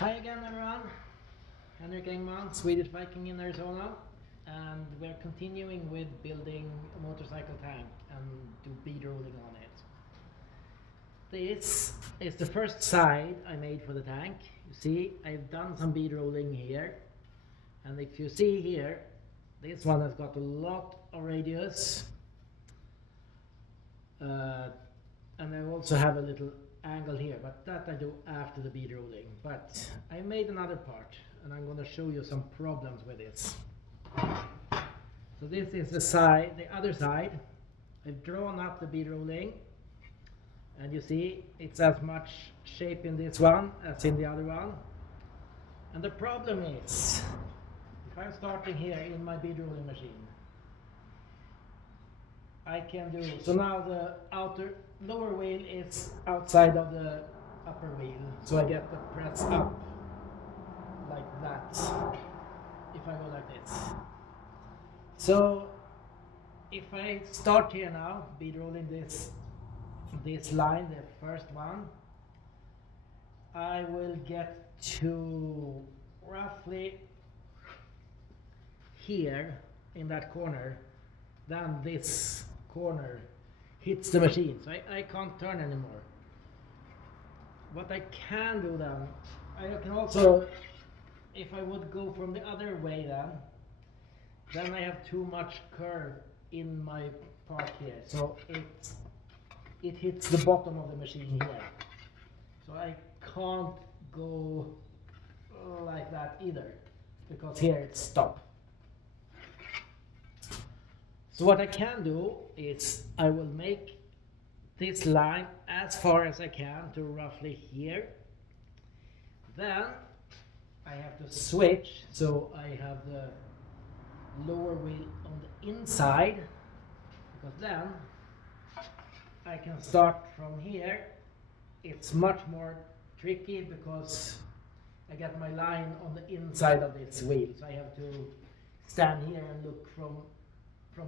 Hi again everyone, Henrik Engman, Swedish Viking in Arizona, and we're continuing with building a motorcycle tank and do bead rolling on it. This is the first side I made for the tank. You see, I've done some bead rolling here, and if you see here, this one has got a lot of radius, and I also have a little angle here, but that I do after the bead rolling. But I made another part and I'm going to show you some problems with this. So this is the other side. I've drawn up the bead rolling and you see it's as much shape in this one as in the other one. And the problem is, if I'm starting here in my bead rolling machine, I can do, so now the lower wheel is outside of the upper wheel, so I get the press up like that if I go like this. So if I start here now, bead rolling this line, the first one, I will get to roughly here in that corner, then this corner hits the machine, so I can't turn anymore. What I can do then, I can also, if I would go from the other way then I have too much curve in my part here, so it hits the bottom of the machine here. So I can't go like that either, because here it's stop. So what I can do is I will make this line as far as I can to roughly here. Then I have to switch, so I have the lower wheel on the inside, because then I can start from here. It's much more tricky because I get my line on the inside of this wheel, so I have to stand here and look from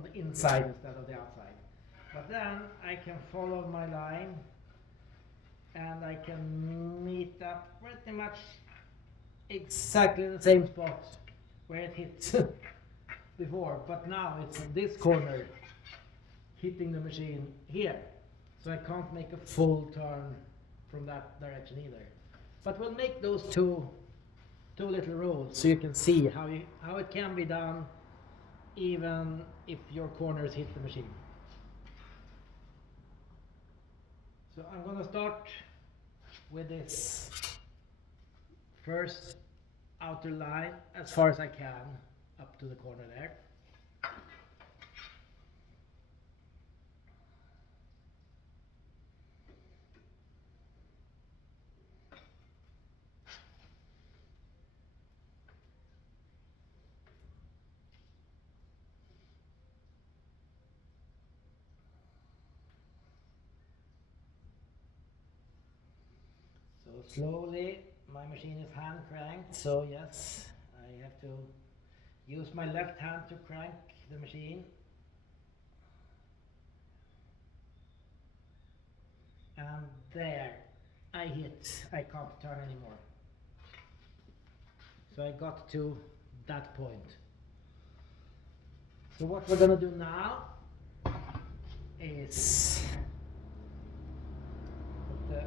the inside instead of the outside. But then I can follow my line and I can meet up pretty much exactly the same spot where it hit before, but now it's this corner hitting the machine here, so I can't make a full turn from that direction either. But we'll make those two little rolls so you can see how it can be done even if your corners hit the machine. So I'm going to start with this first outer line as far as I can up to the corner there. So slowly, my machine is hand cranked, so yes, I have to use my left hand to crank the machine. And there, I can't turn anymore. So I got to that point. So what we're gonna do now is put the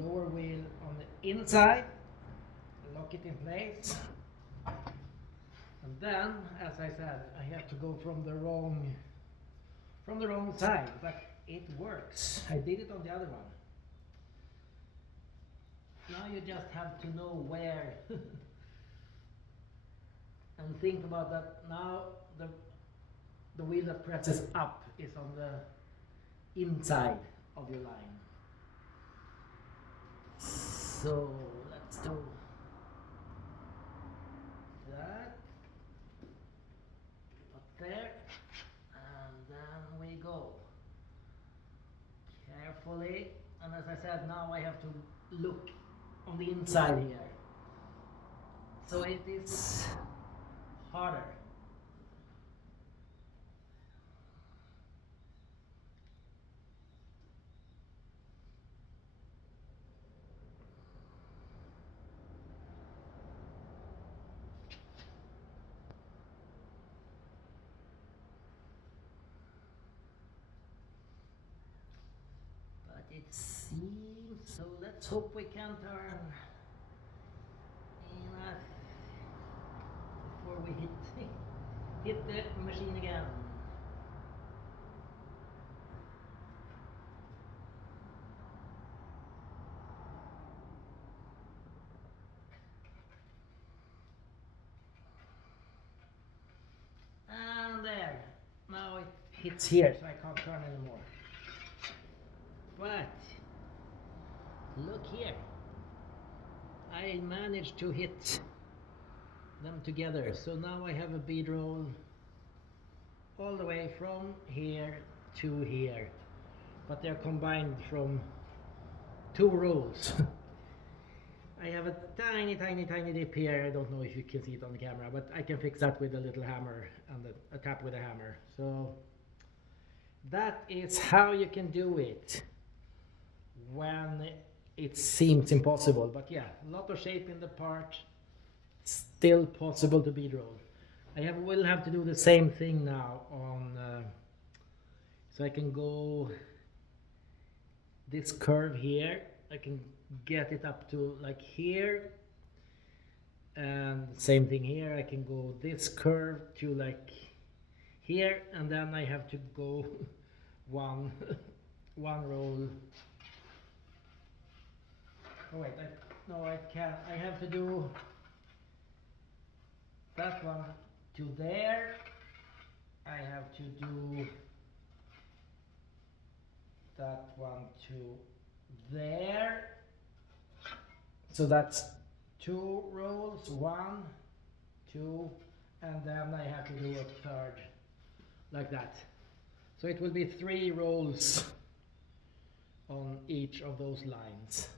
lower wheel on the inside, lock it in place, and then, as I said, I have to go from the wrong side, but it works. I did it on the other one. Now you just have to know where and think about that. Now the wheel that presses up is on the inside of your line. So let's do that up there, and then we go carefully. And as I said, now I have to look on the inside here, so it is harder. it seems. So let's hope we can turn enough before we hit the machine again. And there. Now it hits here, so I can't turn anymore. But look here. I managed to hit them together. So now I have a bead roll all the way from here to here. But they're combined from two rolls. I have a tiny dip here. I don't know if you can see it on the camera, but I can fix that with a little hammer and a tap with a hammer. So that is how you can do it when it seems impossible. But yeah, a lot of shape in the part, still possible to bead roll. Will have to do the same thing now on, so I can go this curve here. I can get it up to like here, and same thing here. I can go this curve to like here, and then I have to go one roll. Oh wait, no, I can't. I have to do that one to there. I have to do that one to there. So that's two rolls, 1, 2, and then I have to do a third like that. So it will be 3 rolls on each of those lines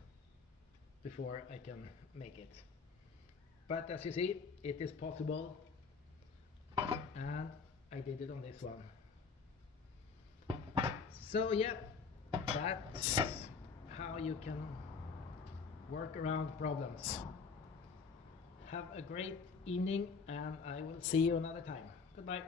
before I can make it. But as you see, it is possible, and I did it on this one. So yeah, that's how you can work around problems. Have a great evening, and I will see you another time. Goodbye.